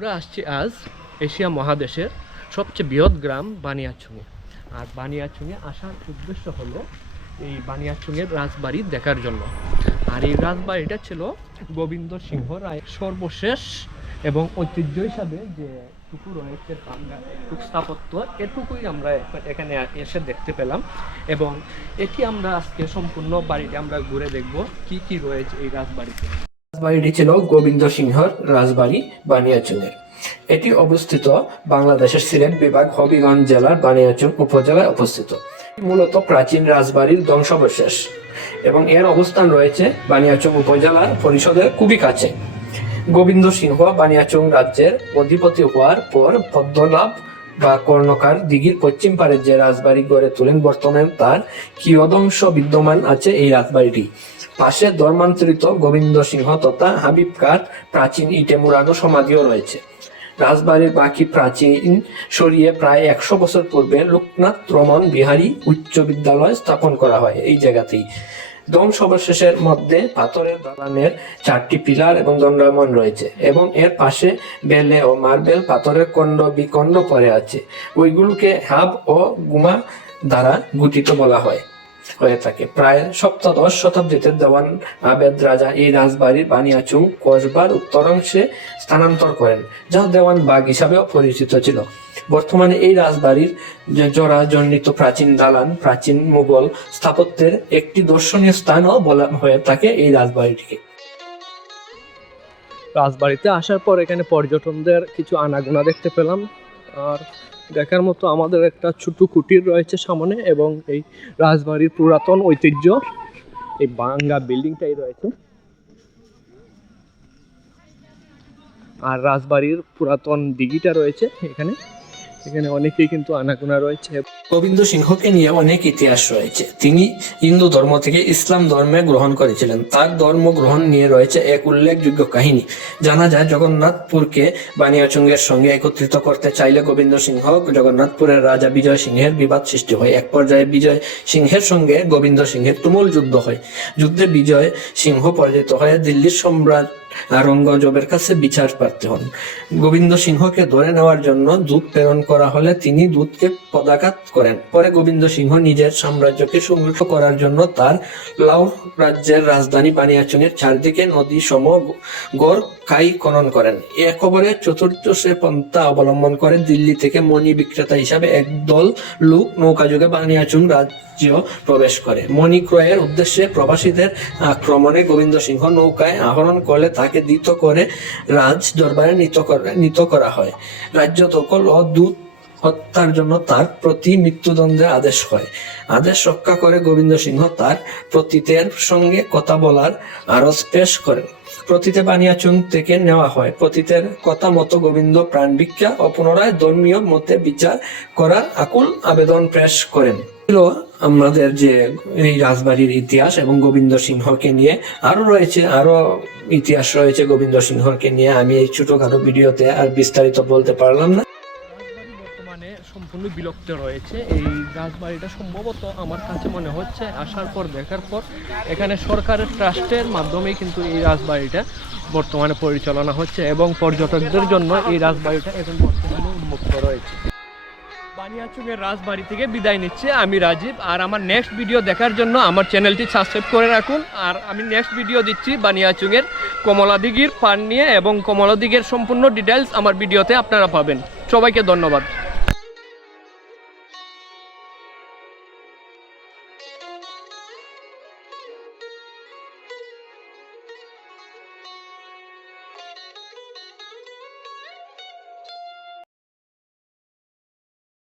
আমরা আসছি আজ এশিয়া মহাদেশের সবচেয়ে বৃহৎ গ্রাম বানিয়াচুঙে। আর বানিয়াচুঙে আসার উদ্দেশ্য হলো এই বানিয়াচুঙের রাজবাড়ি দেখার জন্য। আর এই রাজবাড়িটা ছিল গোবিন্দ সিংহ রায় সর্বশেষ এবং ঐতিহ্য হিসাবে যে টুকু রয়েছে স্থাপত্য, এটুকুই আমরা এখানে এসে দেখতে পেলাম। এবং এটি আমরা আজকে সম্পূর্ণ বাড়িটা আমরা ঘুরে দেখব কি কি রয়েছে এই রাজবাড়িতে। রাজবাড়িটি ছিল গোবিন্দ সিংহর রাজবাড়ি বানিয়াচুঙের এটি অবস্থিত বাংলাদেশের সিলেট বিভাগ হবিগঞ্জ জেলার বানিয়াচুং উপজেলায় অবস্থিত। মূলত প্রাচীন রাজবাড়ির ধ্বংসাবশেষ এবং এর অবস্থান রয়েছে বানিয়াচং উপজেলার পরিষদের খুবই কাছে। গোবিন্দ সিংহ বানিয়াচং রাজ্যের অধিপতি হওয়ার পর পদ্মলাভ বা কর্ণকার দিঘির পশ্চিম পাড়ের যে রাজবাড়ি গড়ে তোলেন, বর্তমানে তার কিয়দংশ বিদ্যমান আছে এই রাজবাড়িটি। পাশে ধর্মান্তরিত গোবিন্দ সিংহ তথা হাবিব কার প্রাচীন ইটে মুড়ানো সমাধিও রয়েছে। রাজবাড়ির বাকি প্রাচীন সরিয়ে প্রায় একশো বছর পূর্বে লোকনাথ রমন বিহারী উচ্চ বিদ্যালয় স্থাপন করা হয় এই জায়গাতেই। ধ্বংসাবশেষের মধ্যে পাথরের দালানের চারটি পিলার এবং দণ্ডায়মান রয়েছে এবং এর পাশে বেলে ও মার্বেল পাথরের খণ্ড বিখণ্ড পড়ে আছে। ওইগুলোকে হাব ও গুমা দ্বারা গঠিত বলা হয়। হয়ে থাকে। প্রায় সপ্তদশ শতাব্দীতে দেওয়ান আবেদ রাজা এই রাজবাড়ির বানিয়াচুং কসবার উত্তরাংশে স্থানান্তর করেন, যা দেওয়ান বাগ হিসাবেও পরিচিত ছিল। বর্তমানে এই রাজবাড়ির যে জরা জন্মিত প্রাচীন দালান, প্রাচীন মুঘল স্থাপত্যের একটি দর্শনীয় স্থানও বলা হয়ে থাকে এই রাজবাড়িটিকে। রাজবাড়িতে আসার পর এখানে পর্যটনদের কিছু আনাগোনা দেখতে পেলাম। আর দেখার মতো আমাদের একটা ছোট কুটির রয়েছে সামনে এবং এই রাজবাড়ির পুরাতন ঐতিহ্য, এই বাঙ্গা বিল্ডিংটাই রয়েছে। আর রাজবাড়ির পুরাতন দিঘিটা রয়েছে এখানে। এখানে অনেকেই কিন্তু আনাগোনা রয়েছে। গোবিন্দ সিংহকে নিয়ে অনেক ইতিহাস রয়েছে। তিনি হিন্দু ধর্ম থেকে ইসলাম ধর্মে গ্রহণ করেছিলেন। তার ধর্ম গ্রহণ নিয়ে রয়েছে এক উল্লেখযোগ্য কাহিনী। জানা যায়, জগন্নাথপুরকে বানিয়াচুঙ্গের সঙ্গে একত্রিত করতে চাইলে গোবিন্দ সিংহ জগন্নাথপুরের রাজা বিজয় সিংহের বিবাদ সৃষ্টি হয়। এক পর্যায়ে বিজয় সিংহের সঙ্গে গোবিন্দ সিংহের তুমুল যুদ্ধ হয়। যুদ্ধে বিজয় সিংহ পরাজিত হয়ে দিল্লির সম্রাট আরঙ্গজবের কাছে বিচার প্রার্থী হন। গোবিন্দ সিংহকে ধরে নেওয়ার জন্য দূত প্রেরণ করা হলে তিনি দূতকে পদাঘাত করেন। পরে গোবিন্দ সিংহ নিজের সাম্রাজ্যকে সংরক্ষ করার জন্য তার লাউর রাজ্যের রাজধানী বানিয়াচুংয়ের চারদিকে নদী সম গড় খাই খনন করেন। এ খবরে চতুর্দশে পন্থা অবলম্বন করে দিল্লি থেকে মণি বিক্রেতা হিসাবে একদল লোক নৌকাযুগে বানিয়াচুং রাজ্য প্রবেশ করে। মণি ক্রয়ের উদ্দেশ্যে প্রবাসীদের আক্রমণে গোবিন্দ সিংহ নৌকায় আহরণ করলে তাকে দিত করে রাজ দরবারে নিত করে হয়। রাজ্য দখল ও দূত হত্যার জন্য তার প্রতি মৃত্যুদণ্ডের আদেশ হয়। আদেশ রক্ষা করে গোবিন্দ সিংহ তার প্রতীতের সঙ্গে কথা বলার আরজ পেশ করেন। প্রতীতে বানিয়াচুং থেকে নেওয়া হয়। প্রতীতের কথা মতো গোবিন্দ প্রাণ ভিক্ষা ও পুনরায় ধর্মীয় মতে বিচার করার আকুল আবেদন পেশ করেন। ছিল আমাদের যে এই রাজবাড়ির ইতিহাস এবং গোবিন্দ সিংহকে নিয়ে, আরও রয়েছে, আরও ইতিহাস রয়েছে গোবিন্দ সিংহকে নিয়ে। আমি এই ছোটখাটো ভিডিওতে আর বিস্তারিত বলতে পারলাম না। বর্তমানে সম্পূর্ণ বিলুপ্ত রয়েছে। এই রাজবাড়িটা সম্ভবত আমার কাছে মনে হচ্ছে আসার পর, দেখার পর এখানে সরকারের ট্রাস্টের মাধ্যমে কিন্তু এই রাজবাড়িটা বর্তমানে পরিচালনা হচ্ছে এবং পর্যটকদের জন্য এই রাজবাড়িটা এখন বর্তমানে উন্মুক্ত রয়েছে। বানিয়াচুংয়ের রাজবাড়ি থেকে বিদায় নিচ্ছে আমি রাজীব। আর আমার নেক্সট ভিডিও দেখার জন্য আমার চ্যানেলটি সাবস্ক্রাইব করে রাখুন। আর আমি নেক্সট ভিডিও দিচ্ছি বানিয়াচুংয়ের কমলা দিঘির পান নিয়ে এবং কমলা দিঘের সম্পূর্ণ ডিটেলস আমার ভিডিওতে আপনারা পাবেন। সবাইকে ধন্যবাদ।